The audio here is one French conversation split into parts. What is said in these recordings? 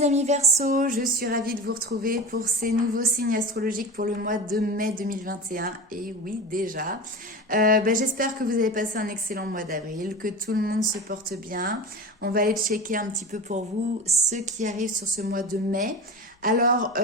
mes amis Verseau, je suis ravie de vous retrouver pour ces nouveaux signes astrologiques pour le mois de mai 2021. Et oui, déjà. J'espère que vous avez passé un excellent mois d'avril, que tout le monde se porte bien. On va aller checker un petit peu pour vous ce qui arrive sur ce mois de mai. Alors,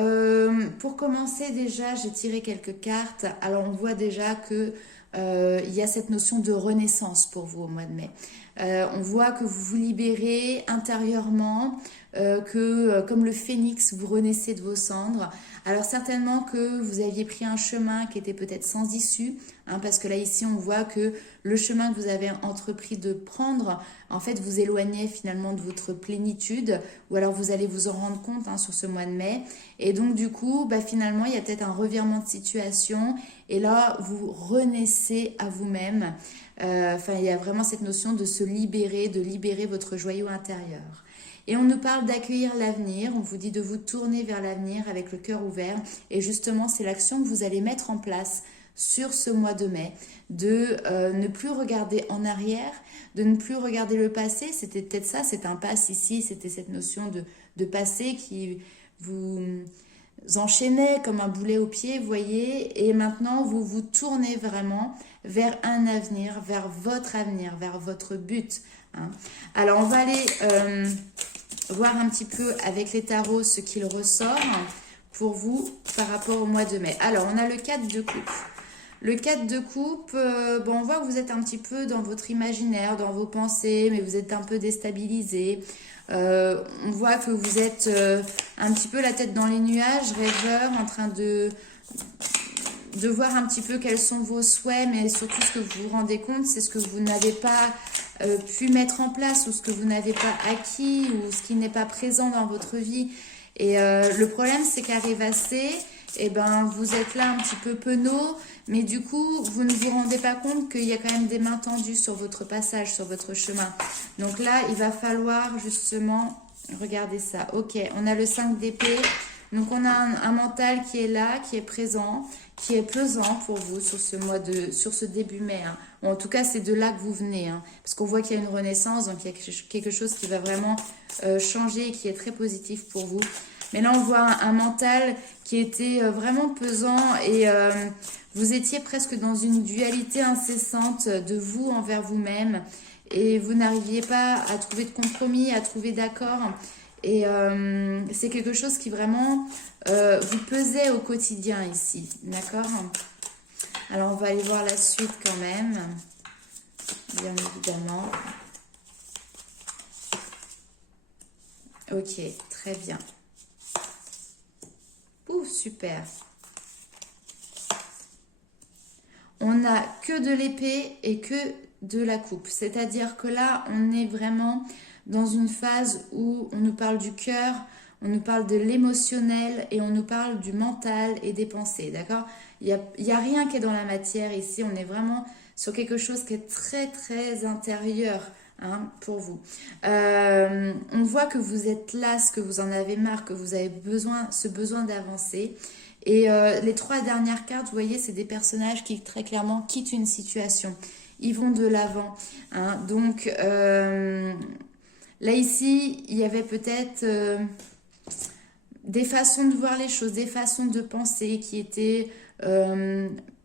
pour commencer déjà, j'ai tiré quelques cartes. Alors, on voit déjà que il y a cette notion de renaissance pour vous au mois de mai. On voit que vous vous libérez intérieurement, comme le phénix, vous renaissez de vos cendres. Alors certainement que vous aviez pris un chemin qui était peut-être sans issue, hein, parce que là ici on voit que le chemin que vous avez entrepris de prendre, en fait vous éloignait finalement de votre plénitude, ou alors vous allez vous en rendre compte sur ce mois de mai. Et donc du coup, finalement il y a peut-être un revirement de situation, et là vous renaissez à vous-même. Il y a vraiment cette notion de se libérer, de libérer votre joyau intérieur. Et on nous parle d'accueillir l'avenir, on vous dit de vous tourner vers l'avenir avec le cœur ouvert. Et justement, c'est l'action que vous allez mettre en place sur ce mois de mai, de ne plus regarder en arrière, de ne plus regarder le passé. C'était peut-être ça, c'est un passe ici, c'était cette notion de passé qui vous enchaînait comme un boulet au pied, vous voyez. Et maintenant, vous vous tournez vraiment vers un avenir, vers votre but. Hein. Alors, on va aller voir un petit peu avec les tarots ce qu'il ressort pour vous par rapport au mois de mai. Alors, on a le 4 de coupe. Le 4 de coupe, on voit que vous êtes un petit peu dans votre imaginaire, dans vos pensées, mais vous êtes un peu déstabilisé. On voit que vous êtes un petit peu la tête dans les nuages, rêveur, en train de voir un petit peu quels sont vos souhaits, mais surtout ce que vous vous rendez compte, c'est ce que vous n'avez pas pu mettre en place, ou ce que vous n'avez pas acquis, ou ce qui n'est pas présent dans votre vie. Et le problème, c'est qu'à rêvasser, vous êtes là un petit peu penaud, mais du coup, vous ne vous rendez pas compte qu'il y a quand même des mains tendues sur votre passage, sur votre chemin. Donc là, il va falloir justement, regardez ça. Ok, on a le 5 d'épée. Donc on a un mental qui est là, qui est présent, qui est pesant pour vous sur ce début mai. Hein. Ou en tout cas, c'est de là que vous venez. Hein, parce qu'on voit qu'il y a une renaissance, donc il y a quelque chose qui va vraiment changer et qui est très positif pour vous. Mais là, on voit un mental qui était vraiment pesant et vous étiez presque dans une dualité incessante de vous envers vous-même. Et vous n'arriviez pas à trouver de compromis, à trouver d'accord. Et c'est quelque chose qui vraiment vous pesait au quotidien ici, d'accord? Alors, on va aller voir la suite quand même, bien évidemment. Ok, très bien. Ouf, super. On n'a que de l'épée et que de la coupe. C'est-à-dire que là, on est vraiment dans une phase où on nous parle du cœur, on nous parle de l'émotionnel et on nous parle du mental et des pensées, d'accord? Il y a rien qui est dans la matière ici, on est vraiment sur quelque chose qui est très très intérieur pour vous. On voit que vous êtes las, que vous en avez marre, que vous avez ce besoin d'avancer. Et les 3 dernières cartes, vous voyez, c'est des personnages qui très clairement quittent une situation. Ils vont de l'avant. Hein. Donc, là, ici, il y avait peut-être des façons de voir les choses, des façons de penser qui étaient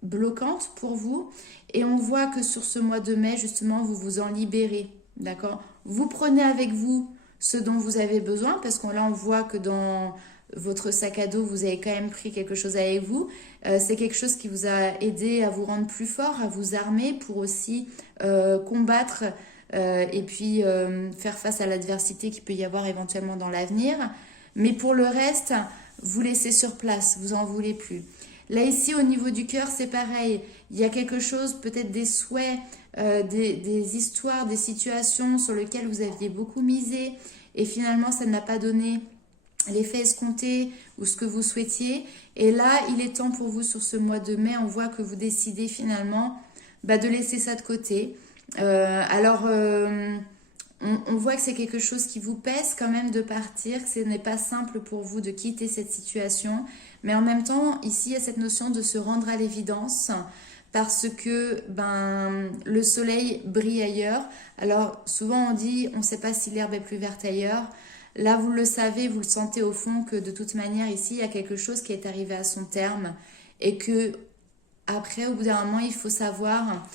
bloquantes pour vous. Et on voit que sur ce mois de mai, justement, vous vous en libérez. D'accord? Vous prenez avec vous ce dont vous avez besoin, parce que là, on voit que dans votre sac à dos, vous avez quand même pris quelque chose avec vous. C'est quelque chose qui vous a aidé à vous rendre plus fort, à vous armer pour aussi combattre et puis faire face à l'adversité qu'il peut y avoir éventuellement dans l'avenir. Mais pour le reste, vous laissez sur place, vous en voulez plus. Là ici, au niveau du cœur, c'est pareil. Il y a quelque chose, peut-être des souhaits, des histoires, des situations sur lesquelles vous aviez beaucoup misé et finalement, ça n'a pas donné l'effet escompté ou ce que vous souhaitiez. Et là, il est temps pour vous sur ce mois de mai, on voit que vous décidez finalement de laisser ça de côté. On voit que c'est quelque chose qui vous pèse quand même de partir, que ce n'est pas simple pour vous de quitter cette situation. Mais en même temps, ici, il y a cette notion de se rendre à l'évidence parce que le soleil brille ailleurs. Alors, souvent on dit, on ne sait pas si l'herbe est plus verte ailleurs. Là, vous le savez, vous le sentez au fond que de toute manière, ici, il y a quelque chose qui est arrivé à son terme et que après, au bout d'un moment, il faut savoir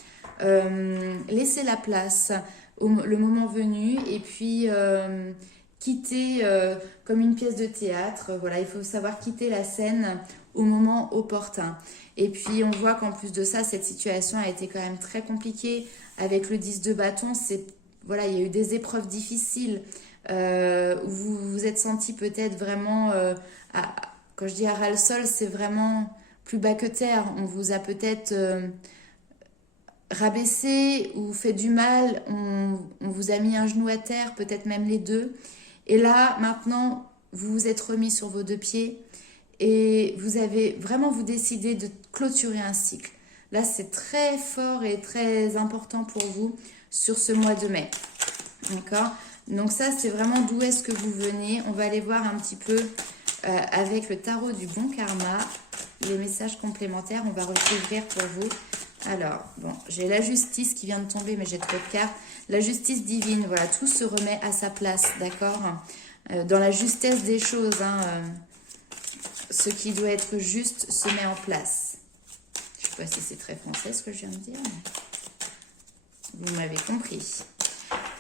laisser la place le moment venu et puis quitter comme une pièce de théâtre. Voilà, il faut savoir quitter la scène au moment opportun. Et puis on voit qu'en plus de ça, cette situation a été quand même très compliquée avec le 10 de bâton. Voilà, il y a eu des épreuves difficiles où vous vous êtes senti peut-être vraiment, quand je dis à ras-le-sol, c'est vraiment plus bas que terre. On vous a peut-être rabaissé ou fait du mal, on vous a mis un genou à terre, peut-être même les deux. Et là, maintenant, vous vous êtes remis sur vos deux pieds et vous avez vraiment vous décidé de clôturer un cycle. Là, c'est très fort et très important pour vous sur ce mois de mai. D'accord? Donc ça, c'est vraiment d'où est-ce que vous venez. On va aller voir un petit peu avec le tarot du bon karma, les messages complémentaires. On va recouvrir pour vous. Alors, bon, j'ai la justice qui vient de tomber, mais j'ai trop de cartes. La justice divine, voilà, tout se remet à sa place, d'accord? Dans la justesse des choses, hein, ce qui doit être juste se met en place. Je ne sais pas si c'est très français ce que je viens de dire, mais vous m'avez compris.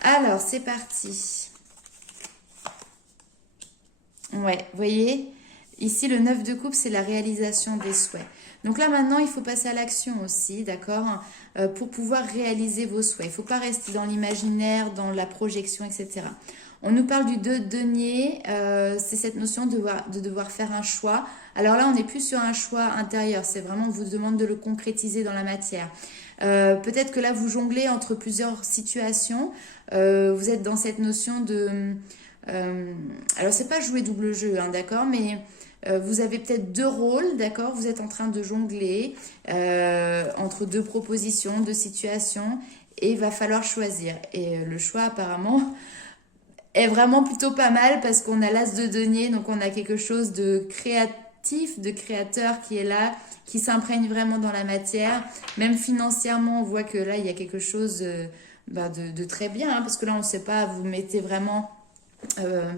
Alors, c'est parti. Ouais, vous voyez, ici, le 9 de coupe, c'est la réalisation des souhaits. Donc là, maintenant, il faut passer à l'action aussi, d'accord, pour pouvoir réaliser vos souhaits. Il ne faut pas rester dans l'imaginaire, dans la projection, etc. On nous parle du 2 de denier, c'est cette notion de devoir faire un choix. Alors là, on n'est plus sur un choix intérieur, c'est vraiment, on vous demande de le concrétiser dans la matière. Peut-être que là, vous jonglez entre plusieurs situations. Vous êtes dans cette notion de... alors, c'est pas jouer double jeu, hein, d'accord, mais... vous avez peut-être deux rôles, d'accord? Vous êtes en train de jongler entre deux propositions, deux situations, et il va falloir choisir. Et le choix, apparemment, est vraiment plutôt pas mal parce qu'on a l'as de denier, donc on a quelque chose de créatif, de créateur qui est là, qui s'imprègne vraiment dans la matière. Même financièrement, on voit que là, il y a quelque chose de très bien, hein, parce que là, on ne sait pas, vous mettez vraiment...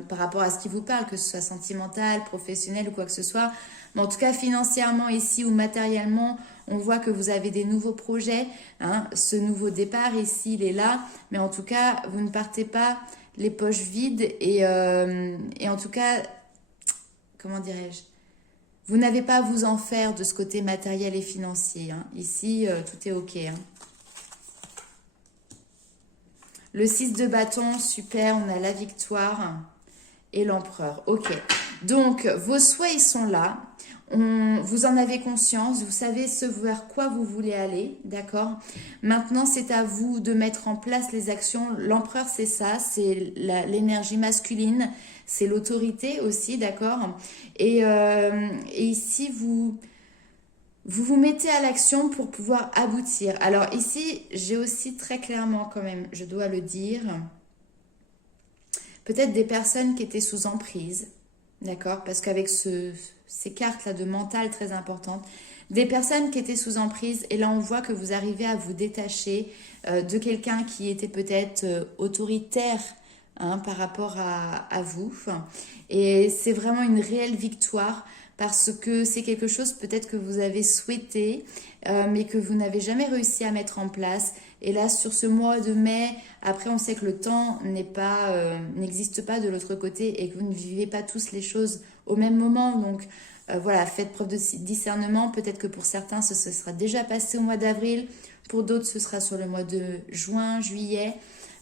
par rapport à ce qui vous parle, que ce soit sentimental, professionnel ou quoi que ce soit. Mais en tout cas, financièrement ici ou matériellement, on voit que vous avez des nouveaux projets. Hein. Ce nouveau départ ici, il est là. Mais en tout cas, vous ne partez pas les poches vides. Et en tout cas, comment dirais-je? Vous n'avez pas à vous en faire de ce côté matériel et financier. Hein. Ici, tout est OK. Hein. Le 6 de bâton, super, on a la victoire et l'empereur. Ok, donc vos souhaits, ils sont là. Vous en avez conscience, vous savez ce vers quoi vous voulez aller, d'accord? Maintenant, c'est à vous de mettre en place les actions. L'empereur, c'est ça, c'est l'énergie masculine, c'est l'autorité aussi, d'accord? Et ici, vous mettez à l'action pour pouvoir aboutir. Alors ici, j'ai aussi très clairement quand même, je dois le dire, peut-être des personnes qui étaient sous emprise, d'accord? Parce qu'avec ces cartes-là de mental très importantes, des personnes qui étaient sous emprise, et là on voit que vous arrivez à vous détacher de quelqu'un qui était peut-être autoritaire, hein, par rapport à vous. Et c'est vraiment une réelle victoire parce que c'est quelque chose peut-être que vous avez souhaité, mais que vous n'avez jamais réussi à mettre en place. Et là, sur ce mois de mai, après, on sait que le temps n'existe pas de l'autre côté et que vous ne vivez pas tous les choses au même moment. Donc, voilà, faites preuve de discernement. Peut-être que pour certains, ce sera déjà passé au mois d'avril. Pour d'autres, ce sera sur le mois de juin, juillet.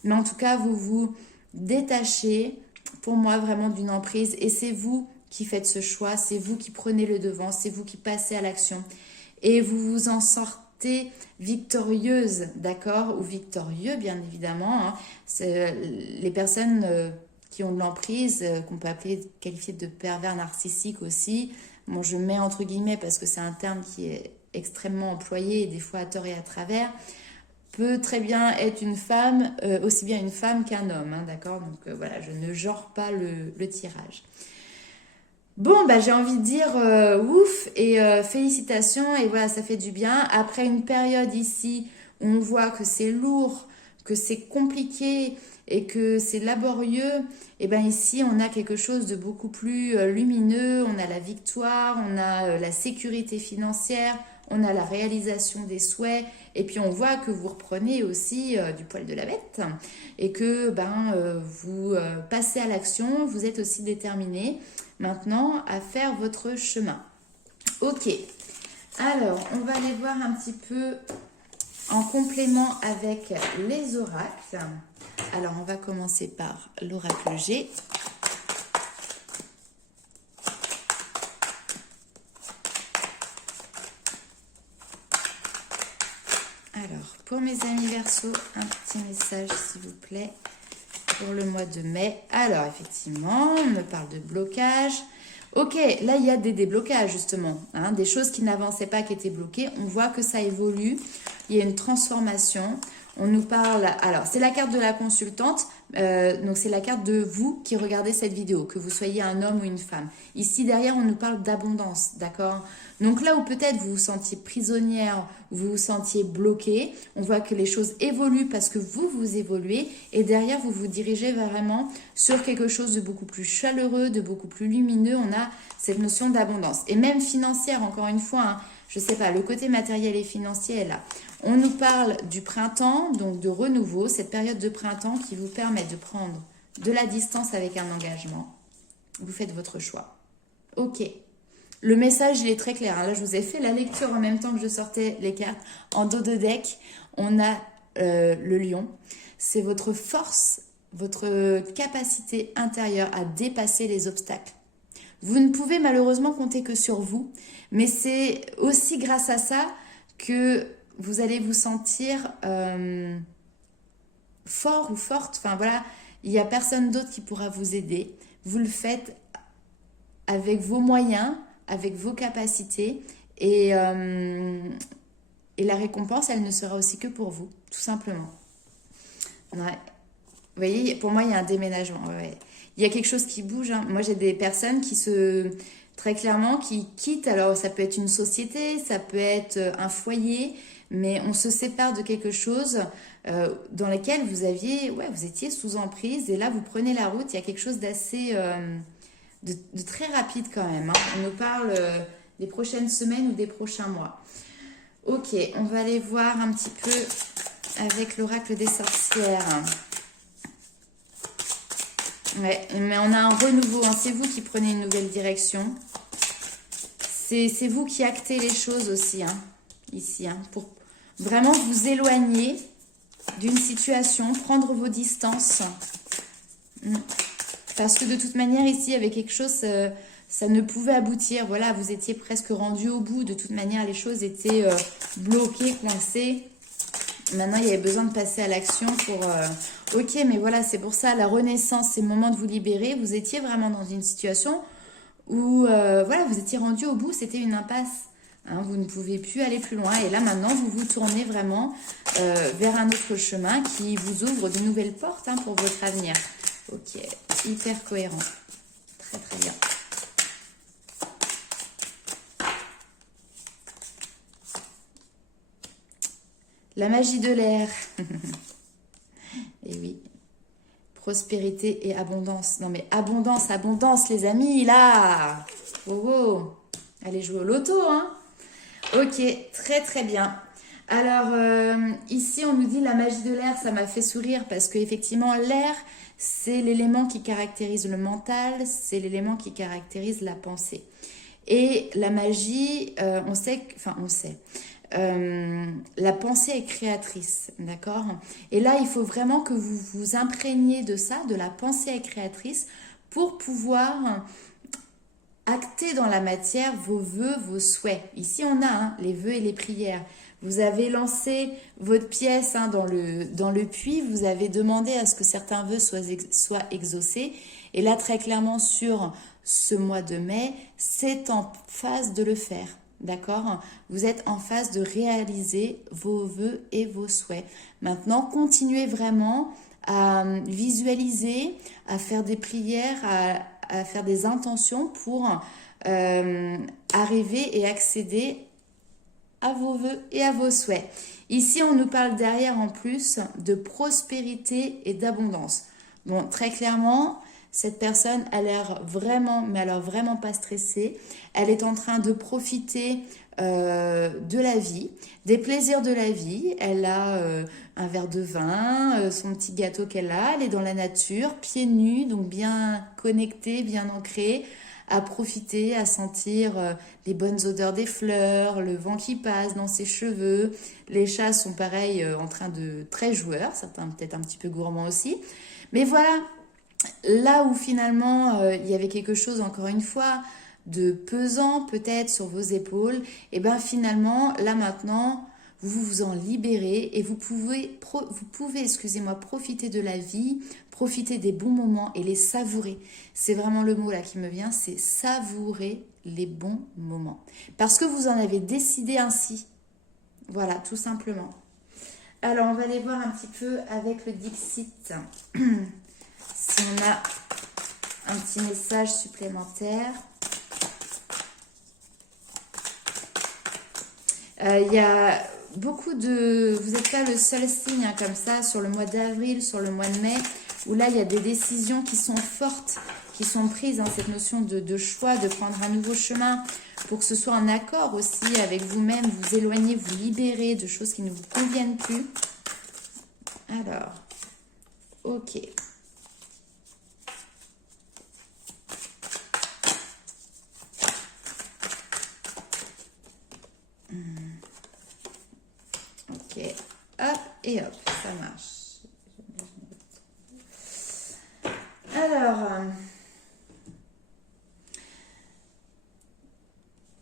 Mais en tout cas, vous vous détachez, pour moi, vraiment d'une emprise. Et c'est vous qui faites ce choix, c'est vous qui prenez le devant, c'est vous qui passez à l'action. Et vous vous en sortez victorieuse, d'accord? Ou victorieux, bien évidemment. Hein. Les personnes qui ont de l'emprise, qu'on peut qualifier de pervers narcissiques aussi. Bon, je mets entre guillemets parce que c'est un terme qui est extrêmement employé et des fois à tort et à travers. Peut très bien être une femme, aussi bien une femme qu'un homme, hein, d'accord? Donc voilà, je ne genre pas le tirage. Bon, bah, j'ai envie de dire ouf et félicitations et voilà, ça fait du bien. Après une période ici où on voit que c'est lourd, que c'est compliqué, et que c'est laborieux, et bien ici on a quelque chose de beaucoup plus lumineux, on a la victoire, on a la sécurité financière, on a la réalisation des souhaits, et puis on voit que vous reprenez aussi du poil de la bête, et que vous passez à l'action, vous êtes aussi déterminé maintenant à faire votre chemin. Ok, alors on va aller voir un petit peu en complément avec les oracles. Alors on va commencer par l'oracle G. Alors pour mes amis Verseau, un petit message s'il vous plaît pour le mois de mai. Alors effectivement, on me parle de blocage. Ok, là il y a des déblocages justement, hein, des choses qui n'avançaient pas, qui étaient bloquées. On voit que ça évolue, il y a une transformation. On nous parle, alors c'est la carte de la consultante, donc c'est la carte de vous qui regardez cette vidéo, que vous soyez un homme ou une femme. Ici derrière on nous parle d'abondance, d'accord? Donc là où peut-être vous vous sentiez prisonnière, vous vous sentiez bloqué, on voit que les choses évoluent parce que vous évoluez et derrière vous vous dirigez vraiment sur quelque chose de beaucoup plus chaleureux, de beaucoup plus lumineux. On a cette notion d'abondance et même financière encore une fois, hein, je sais pas, le côté matériel et financier est là. On nous parle du printemps, donc de renouveau, cette période de printemps qui vous permet de prendre de la distance avec un engagement. Vous faites votre choix. Ok. Le message, il est très clair. Là, je vous ai fait la lecture en même temps que je sortais les cartes. En dos de deck, on a le lion. C'est votre force, votre capacité intérieure à dépasser les obstacles. Vous ne pouvez malheureusement compter que sur vous, mais c'est aussi grâce à ça que vous allez vous sentir fort ou forte. Enfin voilà, il n'y a personne d'autre qui pourra vous aider. Vous le faites avec vos moyens, avec vos capacités et la récompense, elle ne sera aussi que pour vous, tout simplement. Ouais. Vous voyez, pour moi, il y a un déménagement. Ouais. Il y a quelque chose qui bouge. Hein. Moi, j'ai des personnes qui très clairement, qui quittent. Alors, ça peut être une société, ça peut être un foyer, mais on se sépare de quelque chose dans lequel vous étiez sous emprise. Et là, vous prenez la route. Il y a quelque chose d'assez, de très rapide quand même. Hein. On nous parle des prochaines semaines ou des prochains mois. Ok, on va aller voir un petit peu avec l'oracle des sorcières. Ouais, mais on a un renouveau, hein. C'est vous qui prenez une nouvelle direction. C'est vous qui actez les choses aussi, hein, ici, hein, pour vraiment vous éloigner d'une situation, prendre vos distances. Parce que de toute manière, ici, il y avait quelque chose, ça ne pouvait aboutir. Voilà, vous étiez presque rendu au bout. De toute manière, les choses étaient bloquées, coincées. Maintenant, il y avait besoin de passer à l'action pour... Ok, mais voilà, c'est pour ça, la renaissance, c'est le moment de vous libérer. Vous étiez vraiment dans une situation où, voilà, vous étiez rendu au bout, c'était une impasse. Hein, vous ne pouvez plus aller plus loin. Et là, maintenant, vous vous tournez vraiment vers un autre chemin qui vous ouvre de nouvelles portes, hein, pour votre avenir. Ok, hyper cohérent. Très, très bien. La magie de l'air. Et oui. Prospérité et abondance. Non mais abondance, abondance les amis, là. Oh, oh. Allez jouer au loto, hein. Ok, très très bien. Alors, ici on nous dit la magie de l'air, ça m'a fait sourire parce qu'effectivement l'air, c'est l'élément qui caractérise le mental, c'est l'élément qui caractérise la pensée. Et la magie, on sait, la pensée est créatrice, d'accord? Et là, il faut vraiment que vous vous imprégniez de ça, de la pensée est créatrice, pour pouvoir acter dans la matière vos vœux, vos souhaits. Ici, on a, hein, les vœux et les prières. Vous avez lancé votre pièce, hein, dans le puits, vous avez demandé à ce que certains vœux soient exaucés. Et là, très clairement, sur ce mois de mai, c'est en phase de le faire. D'accord? Vous êtes en phase de réaliser vos vœux et vos souhaits. Maintenant, continuez vraiment à visualiser, à faire des prières, à faire des intentions pour arriver et accéder à vos vœux et à vos souhaits. Ici, on nous parle derrière en plus de prospérité et d'abondance. Bon, très clairement, cette personne a l'air vraiment, mais alors vraiment pas stressée. Elle est en train de profiter de la vie, des plaisirs de la vie. Elle a un verre de vin, son petit gâteau qu'elle a. Elle est dans la nature, pieds nus, donc bien connectée, bien ancrée, à profiter, à sentir les bonnes odeurs des fleurs, le vent qui passe dans ses cheveux. Les chats sont pareils, en train de très joueurs, certains peut-être un petit peu gourmands aussi. Mais voilà, là où finalement il y avait quelque chose, encore une fois, de pesant peut-être sur vos épaules, et bien finalement, là maintenant, vous vous en libérez et vous pouvez, excusez-moi, profiter de la vie, profiter des bons moments et les savourer. C'est vraiment le mot là qui me vient, c'est savourer les bons moments. Parce que vous en avez décidé ainsi. Voilà, tout simplement. Alors, on va aller voir un petit peu avec le Dixit. Si on a un petit message supplémentaire. Il y a beaucoup de... Vous n'êtes pas le seul signe hein, comme ça sur le mois d'avril, sur le mois de mai, où là, il y a des décisions qui sont fortes, qui sont prises. Hein, cette notion de choix, de prendre un nouveau chemin, pour que ce soit en accord aussi avec vous-même, vous éloigner, vous libérer de choses qui ne vous conviennent plus. Alors, ok. Ok, hop et hop, ça marche. Alors,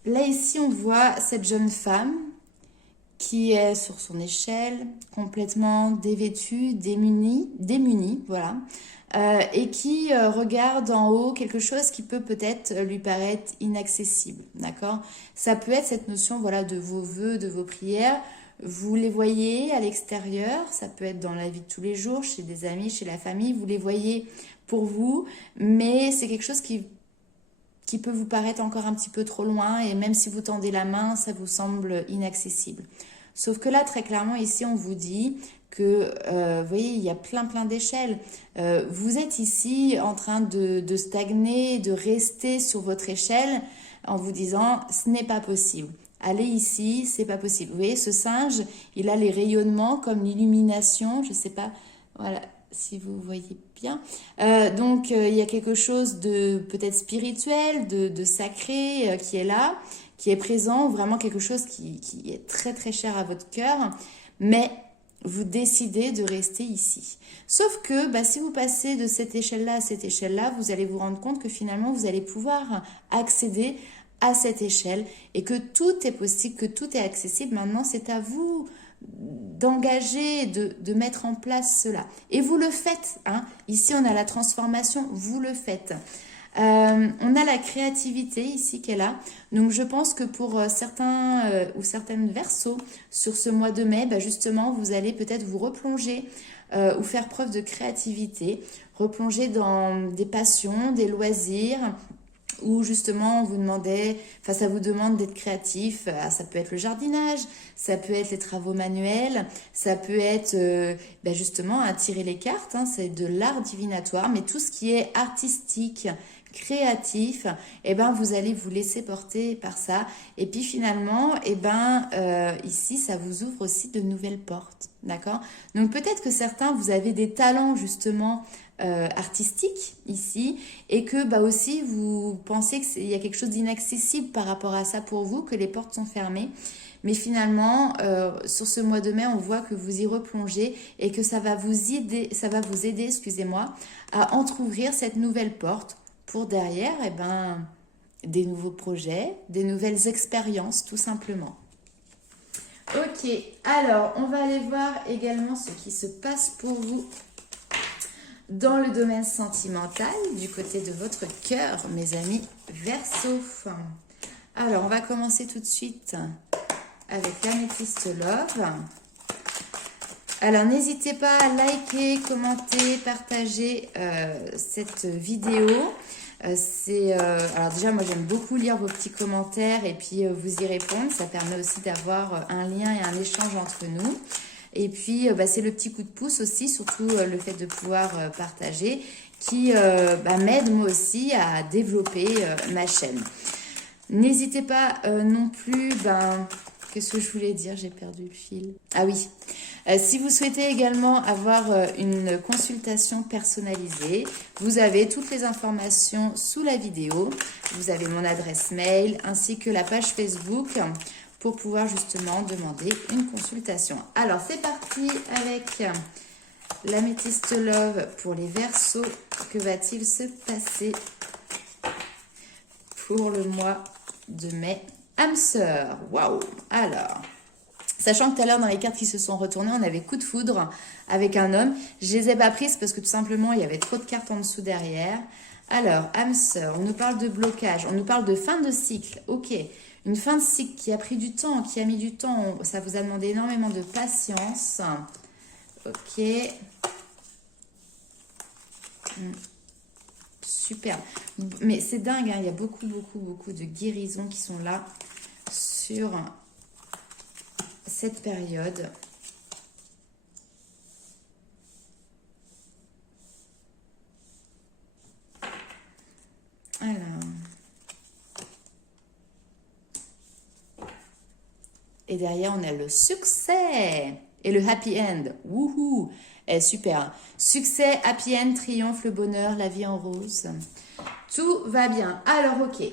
là ici on voit cette jeune femme qui est sur son échelle, complètement dévêtue, démunie, voilà, et qui regarde en haut quelque chose qui peut peut-être lui paraître inaccessible, d'accord? Ça peut être cette notion, voilà, de vos vœux, de vos prières. Vous les voyez à l'extérieur, ça peut être dans la vie de tous les jours, chez des amis, chez la famille, vous les voyez pour vous, mais c'est quelque chose qui peut vous paraître encore un petit peu trop loin et même si vous tendez la main, ça vous semble inaccessible. Sauf que là, très clairement, ici, on vous dit que, vous voyez, il y a plein d'échelles. Vous êtes ici en train de stagner, de rester sur votre échelle en vous disant, ce n'est pas possible. Allez ici, c'est pas possible. Vous voyez, ce singe, il a les rayonnements comme l'illumination, je sais pas, voilà, si vous voyez bien. Donc, il y a quelque chose de peut-être spirituel, de sacré qui est là, qui est présent, vraiment quelque chose qui est très cher à votre cœur, mais vous décidez de rester ici. Sauf que bah, si vous passez de cette échelle-là à cette échelle-là, vous allez vous rendre compte que finalement, vous allez pouvoir accéder à cette échelle et que tout est possible, que tout est accessible. Maintenant, c'est à vous d'engager, de mettre en place cela. Et vous le faites. Hein. Ici, on a la transformation, vous le faites. On a la créativité ici qui est là. Donc, je pense que pour certains ou certaines versos sur ce mois de mai, bah, justement, vous allez peut-être vous replonger ou faire preuve de créativité, replonger dans des passions, des loisirs, où justement on vous demandait, enfin ça vous demande d'être créatif, ça peut être le jardinage, ça peut être les travaux manuels, ça peut être justement à tirer les cartes, hein, c'est de l'art divinatoire, mais tout ce qui est artistique, créatif, vous allez vous laisser porter par ça. Et puis finalement, ici, ça vous ouvre aussi de nouvelles portes, d'accord? Donc peut-être que certains, vous avez des talents justement artistiques ici, et que aussi vous pensez qu'il y a quelque chose d'inaccessible par rapport à ça pour vous, que les portes sont fermées. Mais finalement, sur ce mois de mai, on voit que vous y replongez et que ça va vous aider, excusez-moi, à entrouvrir cette nouvelle porte pour derrière, des nouveaux projets, des nouvelles expériences, tout simplement. Ok, alors, on va aller voir également ce qui se passe pour vous dans le domaine sentimental, du côté de votre cœur, mes amis Verseau. Alors, on va commencer tout de suite avec l'Améthyste Love. Alors, n'hésitez pas à liker, commenter, partager cette vidéo. Alors déjà, moi j'aime beaucoup lire vos petits commentaires et puis vous y répondre. Ça permet aussi d'avoir un lien et un échange entre nous. Et puis c'est le petit coup de pouce aussi, surtout le fait de pouvoir partager, qui m'aide moi aussi à développer ma chaîne. N'hésitez pas non plus, qu'est-ce que je voulais dire? J'ai perdu le fil. Ah oui. Si vous souhaitez également avoir une consultation personnalisée, vous avez toutes les informations sous la vidéo. Vous avez mon adresse mail ainsi que la page Facebook pour pouvoir justement demander une consultation. Alors, c'est parti avec l'améthyste love pour les Verseaux. Que va-t-il se passer pour le mois de mai? Âme sœur, waouh! Alors, sachant que tout à l'heure, dans les cartes qui se sont retournées, on avait coup de foudre avec un homme. Je les ai pas prises parce que tout simplement, il y avait trop de cartes en dessous derrière. Alors, âme sœur, on nous parle de blocage, on nous parle de fin de cycle. Ok, une fin de cycle qui a pris du temps, qui a mis du temps. Ça vous a demandé énormément de patience. Ok. Super. Mais c'est dingue, hein, il y a beaucoup de guérisons qui sont là sur cette période. Alors. Et derrière, on a le succès et le happy end. Wouhou! Super. Succès, happy end, triomphe, le bonheur, la vie en rose. Tout va bien. Alors, ok.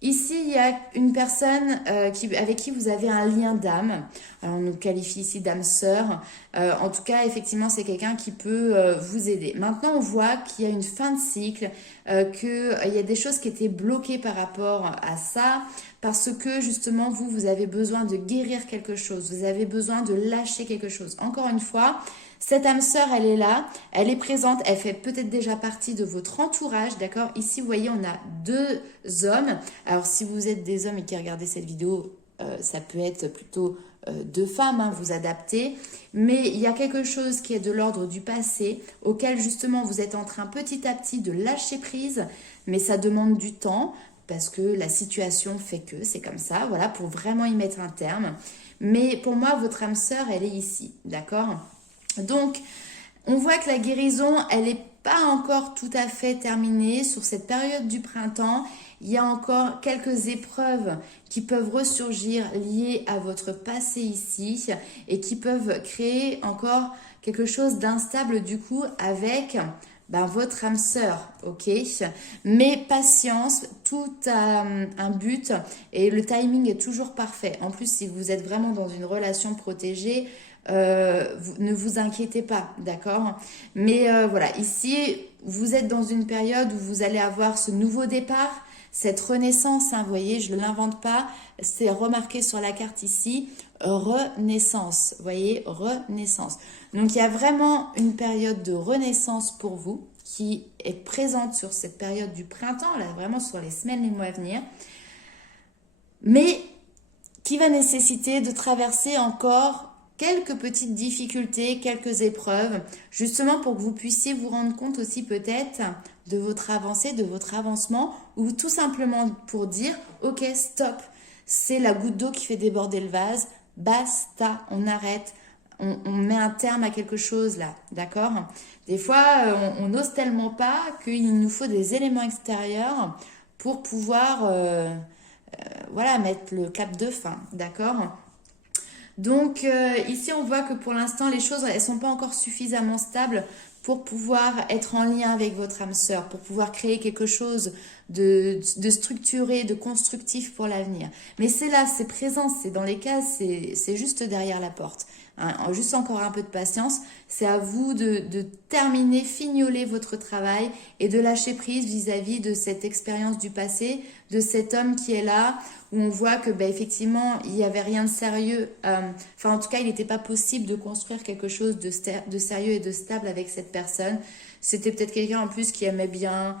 Ici, il y a une personne avec qui vous avez un lien d'âme. Alors, on nous qualifie ici d'âme sœur. En tout cas, effectivement, c'est quelqu'un qui peut vous aider. Maintenant, on voit qu'il y a une fin de cycle, qu'il y a des choses qui étaient bloquées par rapport à ça, parce que justement, vous avez besoin de guérir quelque chose. Vous avez besoin de lâcher quelque chose. Encore une fois, cette âme sœur, elle est là, elle est présente, elle fait peut-être déjà partie de votre entourage, d'accord? Ici, vous voyez, on a deux hommes. Alors, si vous êtes des hommes et qui regardez cette vidéo, ça peut être plutôt deux femmes, hein, vous adaptez. Mais il y a quelque chose qui est de l'ordre du passé, auquel justement vous êtes en train petit à petit de lâcher prise, mais ça demande du temps, parce que la situation fait que c'est comme ça, voilà, pour vraiment y mettre un terme. Mais pour moi, votre âme sœur, elle est ici, d'accord? Donc, on voit que la guérison, elle n'est pas encore tout à fait terminée. Sur cette période du printemps, il y a encore quelques épreuves qui peuvent ressurgir liées à votre passé ici et qui peuvent créer encore quelque chose d'instable du coup avec votre âme sœur, ok? Mais patience, tout a un but et le timing est toujours parfait. En plus, si vous êtes vraiment dans une relation protégée, ne vous inquiétez pas, d'accord? Mais voilà, ici, vous êtes dans une période où vous allez avoir ce nouveau départ, cette renaissance, hein, vous voyez, je ne l'invente pas, c'est remarqué sur la carte ici, renaissance, vous voyez, renaissance. Donc, il y a vraiment une période de renaissance pour vous qui est présente sur cette période du printemps, là, vraiment sur les semaines, les mois à venir, mais qui va nécessiter de traverser encore quelques petites difficultés, quelques épreuves, justement pour que vous puissiez vous rendre compte aussi peut-être de votre avancée, de votre avancement, ou tout simplement pour dire, ok, stop, c'est la goutte d'eau qui fait déborder le vase, basta, on arrête, on met un terme à quelque chose là, d'accord? Des fois, on n'ose tellement pas qu'il nous faut des éléments extérieurs pour pouvoir, voilà, mettre le cap de fin, d'accord? Donc ici on voit que pour l'instant les choses elles sont pas encore suffisamment stables pour pouvoir être en lien avec votre âme sœur, pour pouvoir créer quelque chose de structuré, de constructif pour l'avenir. Mais c'est là, c'est présent, c'est dans les cases, c'est juste derrière la porte. Hein, juste encore un peu de patience, c'est à vous de terminer, fignoler votre travail et de lâcher prise vis-à-vis de cette expérience du passé, de cet homme qui est là, où on voit que effectivement il n'y avait rien de sérieux, en tout cas il n'était pas possible de construire quelque chose de sérieux et de stable avec cette personne. C'était peut-être quelqu'un en plus qui aimait bien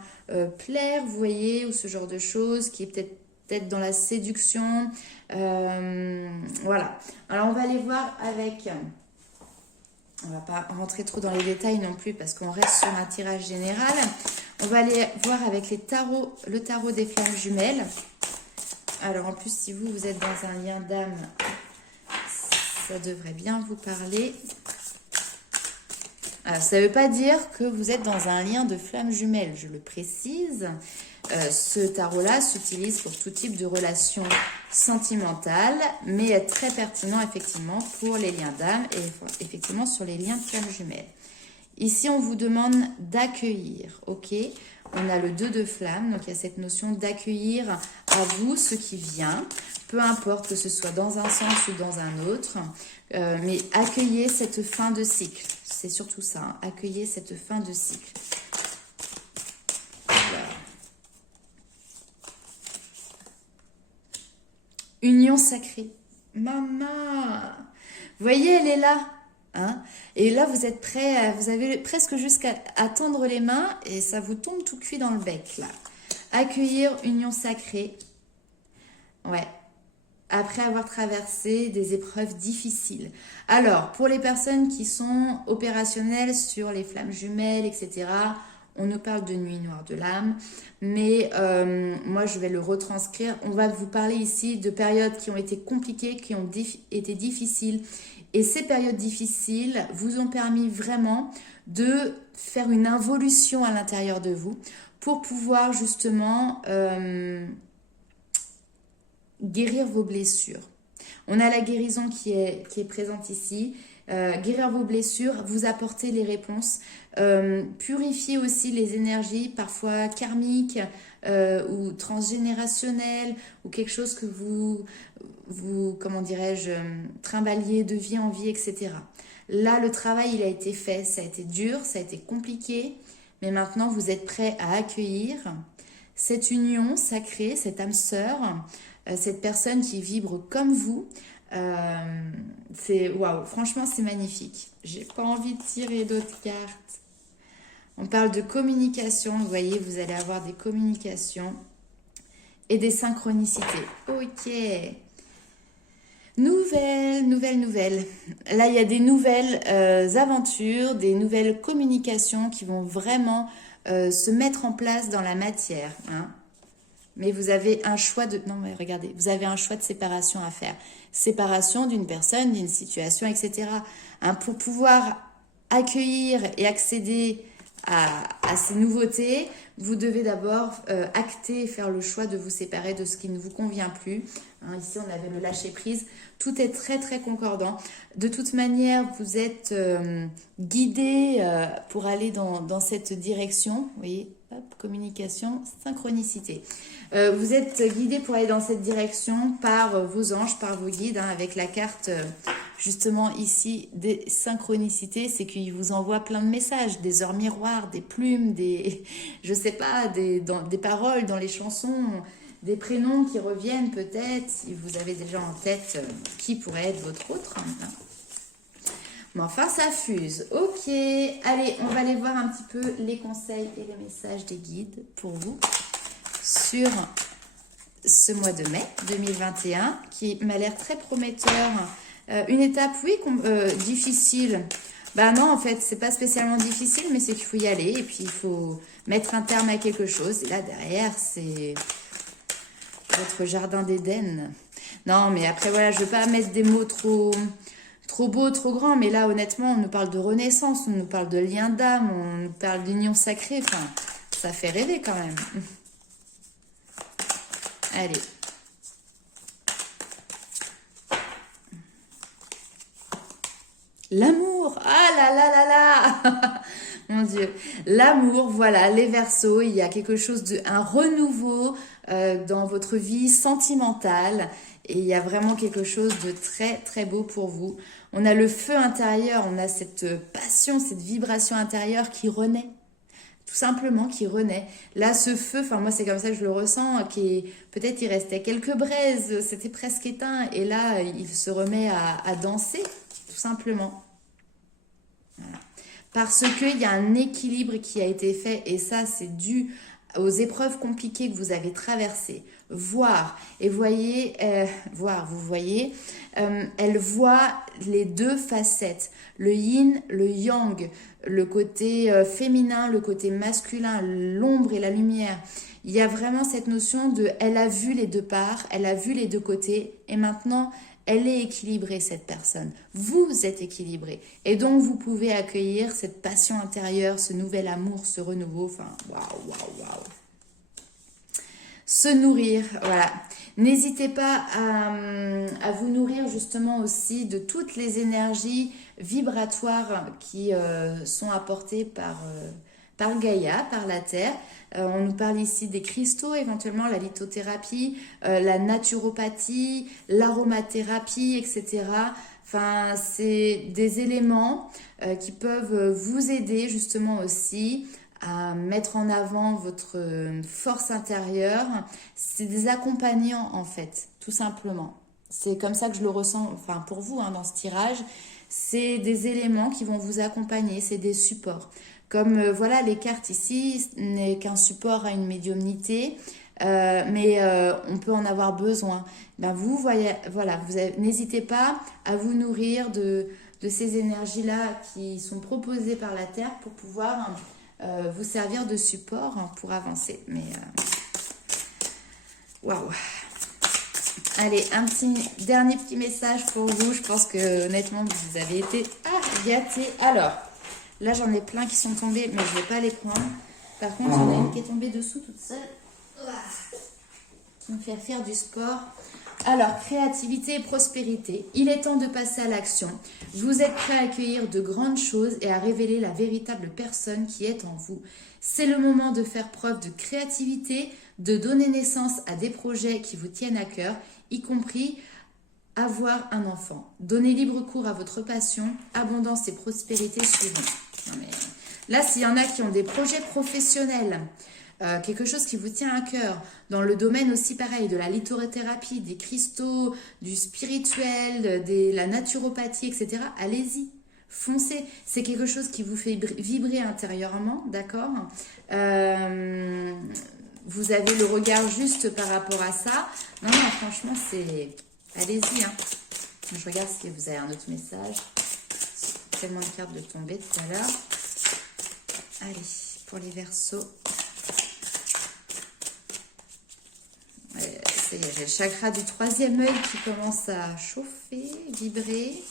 plaire, vous voyez, ou ce genre de choses, qui est peut-être dans la séduction. Voilà. Alors on va aller voir avec... On va pas rentrer trop dans les détails non plus parce qu'on reste sur un tirage général. On va aller voir avec le tarot des flammes jumelles. Alors, en plus, si vous êtes dans un lien d'âme, ça devrait bien vous parler. Alors, ça ne veut pas dire que vous êtes dans un lien de flammes jumelles, je le précise. Ce tarot-là s'utilise pour tout type de relation sentimentale, mais est très pertinent effectivement pour les liens d'âme et effectivement sur les liens de flammes jumelles. Ici, on vous demande d'accueillir, ok? On a le 2 de flammes, donc il y a cette notion d'accueillir à vous ce qui vient, peu importe que ce soit dans un sens ou dans un autre, mais accueillez cette fin de cycle. C'est surtout ça, hein, accueillez cette fin de cycle. Voilà. Union sacrée. Maman, vous voyez, elle est là. Hein, et là, vous êtes prêts, vous avez presque jusqu'à tendre les mains et ça vous tombe tout cuit dans le bec, là. Accueillir union sacrée. Ouais. Après avoir traversé des épreuves difficiles. Alors, pour les personnes qui sont opérationnelles sur les flammes jumelles, etc., on nous parle de nuit noire de l'âme, mais moi, je vais le retranscrire. On va vous parler ici de périodes qui ont été compliquées, qui ont été difficiles. Et ces périodes difficiles vous ont permis vraiment de faire une involution à l'intérieur de vous pour pouvoir justement guérir vos blessures. On a la guérison qui est présente ici. Guérir vos blessures, vous apporter les réponses, purifier aussi les énergies parfois karmiques ou transgénérationnelles ou quelque chose que vous comment dirais-je, trimballiez de vie en vie, etc. Là, le travail, il a été fait, ça a été dur, ça a été compliqué, mais maintenant, vous êtes prêts à accueillir cette union sacrée, cette âme sœur, cette personne qui vibre comme vous. C'est waouh, franchement, c'est magnifique. J'ai pas envie de tirer d'autres cartes. On parle de communication, vous voyez, vous allez avoir des communications et des synchronicités. Ok. Nouvelle. Là, il y a des nouvelles aventures, des nouvelles communications qui vont vraiment se mettre en place dans la matière. Hein. Mais vous avez un choix de... Non, mais regardez, vous avez un choix de séparation à faire. Séparation d'une personne, d'une situation, etc. Hein, pour pouvoir accueillir et accéder à ces nouveautés, vous devez d'abord acter et faire le choix de vous séparer de ce qui ne vous convient plus. Hein, ici, on avait le lâcher-prise. Tout est très, très concordant. De toute manière, vous êtes guidé pour aller dans cette direction. Vous voyez, hop, communication, synchronicité. Vous êtes guidé pour aller dans cette direction par vos anges, par vos guides, hein, avec la carte... justement ici des synchronicités, c'est qu'ils vous envoient plein de messages, des heures miroirs, des plumes, je sais pas, des paroles dans les chansons, des prénoms qui reviennent peut-être, si vous avez déjà en tête qui pourrait être votre autre. Hein. Mais enfin, ça fuse. Ok, allez, on va aller voir un petit peu les conseils et les messages des guides pour vous sur ce mois de mai 2021 qui m'a l'air très prometteur. Une étape, oui, difficile. Ben non, en fait, c'est pas spécialement difficile, mais c'est qu'il faut y aller et puis il faut mettre un terme à quelque chose. Et là, derrière, c'est votre jardin d'Éden. Non, mais après, voilà, je veux pas mettre des mots trop beaux, trop grands, mais là, honnêtement, on nous parle de renaissance, on nous parle de lien d'âme, on nous parle d'union sacrée. Enfin, ça fait rêver quand même. Allez. L'amour, ah là là là là, mon Dieu, l'amour, voilà, les Verseaux, il y a quelque chose un renouveau dans votre vie sentimentale et il y a vraiment quelque chose de très très beau pour vous. On a le feu intérieur, on a cette passion, cette vibration intérieure qui renaît, tout simplement qui renaît. Là, ce feu, enfin moi c'est comme ça que je le ressens, peut-être il restait quelques braises, c'était presque éteint et là il se remet à danser, tout simplement. Voilà. Parce qu'il y a un équilibre qui a été fait et ça c'est dû aux épreuves compliquées que vous avez traversées, voir, et voyez, vous voyez, elle voit les deux facettes, le yin, le yang, le côté féminin, le côté masculin, l'ombre et la lumière. Il y a vraiment cette notion de, elle a vu les deux parts, elle a vu les deux côtés, et maintenant, elle est équilibrée, cette personne. Vous êtes équilibré. Et donc, vous pouvez accueillir cette passion intérieure, ce nouvel amour, ce renouveau. Enfin, waouh, waouh, waouh. Se nourrir, voilà. N'hésitez pas à vous nourrir justement aussi de toutes les énergies vibratoires qui sont apportées par Gaïa, par la Terre. On nous parle ici des cristaux, éventuellement la lithothérapie, la naturopathie, l'aromathérapie, etc. Enfin, c'est des éléments qui peuvent vous aider justement aussi à mettre en avant votre force intérieure. C'est des accompagnants en fait, tout simplement. C'est comme ça que je le ressens, enfin pour vous dans ce tirage. C'est des éléments qui vont vous accompagner, c'est des supports. Comme voilà, les cartes ici n'est qu'un support à une médiumnité, mais on peut en avoir besoin. Ben vous voyez, voilà, n'hésitez pas à vous nourrir de ces énergies-là qui sont proposées par la Terre pour pouvoir vous servir de support pour avancer. Mais waouh! Allez, un dernier petit message pour vous. Je pense que honnêtement, vous avez été gâtés. Alors, là, j'en ai plein qui sont tombés, mais je ne vais pas les prendre. Par contre, il y en a une qui est tombée dessous toute seule. Qui me fait faire du sport. Alors, créativité et prospérité. Il est temps de passer à l'action. Vous êtes prêts à accueillir de grandes choses et à révéler la véritable personne qui est en vous. C'est le moment de faire preuve de créativité, de donner naissance à des projets qui vous tiennent à cœur, y compris avoir un enfant. Donnez libre cours à votre passion, abondance et prospérité suivront. Non mais, là, s'il y en a qui ont des projets professionnels, quelque chose qui vous tient à cœur, dans le domaine aussi pareil, de la lithothérapie, des cristaux, du spirituel, de la naturopathie, etc., allez-y, foncez. C'est quelque chose qui vous fait vibrer intérieurement, d'accord vous avez le regard juste par rapport à ça. Non, non, franchement, c'est... Allez-y, Je regarde si vous avez un autre message. Tellement de cartes de tomber tout à l'heure. Allez, pour les Verseaux. Ça y est, j'ai le chakra du troisième œil qui commence à chauffer, vibrer.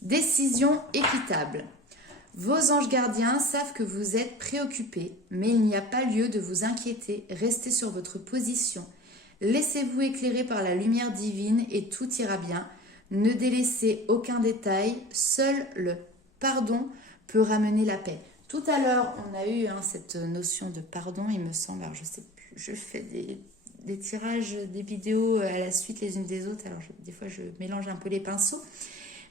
Décision équitable. Vos anges gardiens savent que vous êtes préoccupés, mais il n'y a pas lieu de vous inquiéter. Restez sur votre position. Laissez-vous éclairer par la lumière divine et tout ira bien. Ne délaissez aucun détail. Seul le pardon peut ramener la paix. Tout à l'heure, on a eu cette notion de pardon, il me semble. Alors, je sais plus, je fais des tirages, des vidéos à la suite les unes des autres. Alors, des fois, je mélange un peu les pinceaux.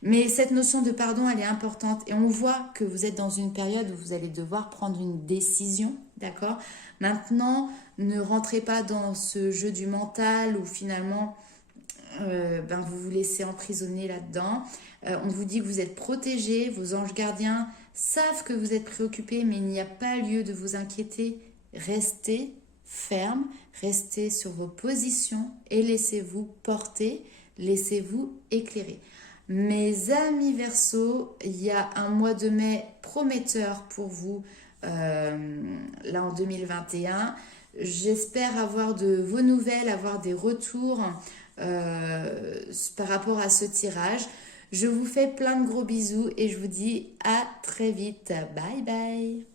Mais cette notion de pardon, elle est importante. Et on voit que vous êtes dans une période où vous allez devoir prendre une décision, d'accord ? Maintenant, ne rentrez pas dans ce jeu du mental où finalement, vous vous laissez emprisonner là-dedans. On vous dit que vous êtes protégé, vos anges gardiens savent que vous êtes préoccupés, mais il n'y a pas lieu de vous inquiéter. Restez ferme, restez sur vos positions et laissez-vous porter, laissez-vous éclairer. Mes amis Verseaux, il y a un mois de mai prometteur pour vous, là en 2021. J'espère avoir de vos nouvelles, avoir des retours par rapport à ce tirage. Je vous fais plein de gros bisous et je vous dis à très vite. Bye bye.